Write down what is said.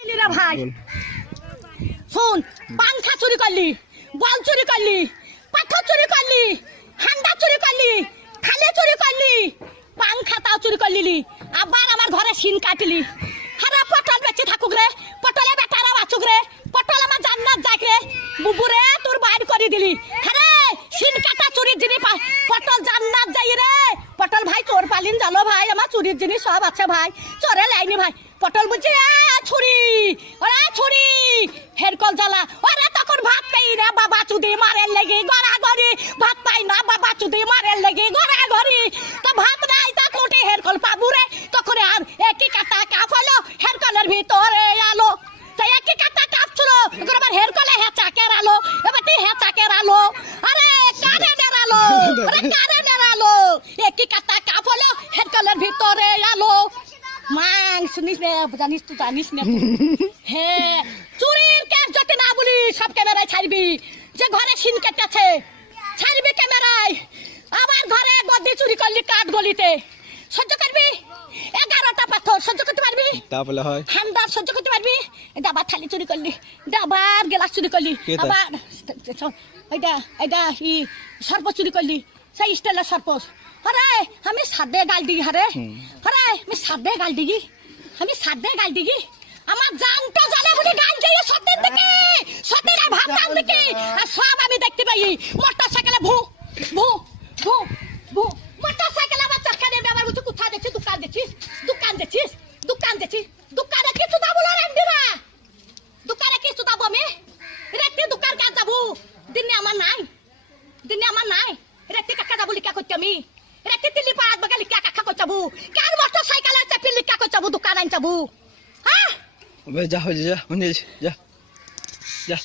ভাই শুন, পাংখা চুরি করলি, বল চুরি করলি, পাথর চুরি করলি, হান্ডা চুরি করলি, থালে চুরি করলি, পাংখাটাও চুরি করলি, আবার আমার ঘরে শিন কাটলি। হারা পটল বেঁচে থাকুক রে, পটলে বেটারা বাঁচুক রে, পটল আমার জান্নাত যাক রে, বুবুরে তোর বাইর করে দিলি। হ্যাঁ শিন কাটা চুরির জিনিস, পটল জান্নাত যাই রে। পটল ভাই চোর পালিন জানো ভাই, আমার চুরির জিনিস সব আছে ভাই, চোরে লাইনি ভাই। পটল বুঝছি ছুরি, ওরা ছুরি হেরকল জ্বালা, ওরা তখন ভাত পাই না, বাবা চুদি মারের লেগে গড়া গড়ি, ভাত পাই না বাবা চুদি মারের লেগে গড়া গড়ি। তো ভাত নাই তা কোটে হেরকল পাবু রে, তখন আর একই কাটা কাপ হলো হেরকলের ভিতরে আলো। তো একই কাটা কাপ ছিল, আবার হেরকলে হেঁচা কেরালো, এবার তুই হেঁচা কেরালো, আরে কারে নেরালো, আরে কারে নেরালো, একই কাটা কাপ হলো হেরকলের ভিতরে আলো। মাং শুনিস না, জানিস তো জানিস না। হ্যাঁ চুরির কেস যদি না বলি সব ক্যামেরায় ছাড়বি, যে ঘরে শিন কেটেছে ছাড়বি ক্যামেরায়। আমার ঘরে গদি চুরি করলি কাঠ গলিতে, সহ্য করবি? 11টা পাথর সহ্য করতে পারবি? তাহলে হয় হান্দার সহ্য করতে পারবি? ডাবার থালি চুরি করলি, ডাবার গ্লাস চুরি করলি, আবার এটা সর্প চুরি করলি, সেই স্টাইলের সর্প। আরে আমি সাদে গাল দিগি, হারে আরে আমি সাদে গাল দিগি, আমি সাদে গাল দিগি। আমার জানটা জানে বলে গাল দিয়ে সত্যের দিকে, সত্যের ভাবতাম দিকে, আর সব আমি দেখতে পাই। মোটর সাইকেলে ভু ভু ভু ভু, মোটর সাইকেলে আমার চাকা নেবে, আমার কিছু কোথায় দেখছিস? দোকান দেখছিস, দোকান দেখছিস, দোকান দেখছিস, দোকানে কিছু দাবো না রেন্দিরা, দোকানে কিছু দাবো আমি রেতি দোকান কাজ যাবো, দিনে আমার নাই, দিনে আমার নাই, রেতি কাকা যাবো লিখা করছি আমি, রেতি তিলি পাড়াত বাগা লিখা কাকা করছাবো, কার মোটর সাইকেলে চাপি লিখা করছাবো, দোকান আনছাবো। হ্যাঁ যা হয়ে যা, যা যা।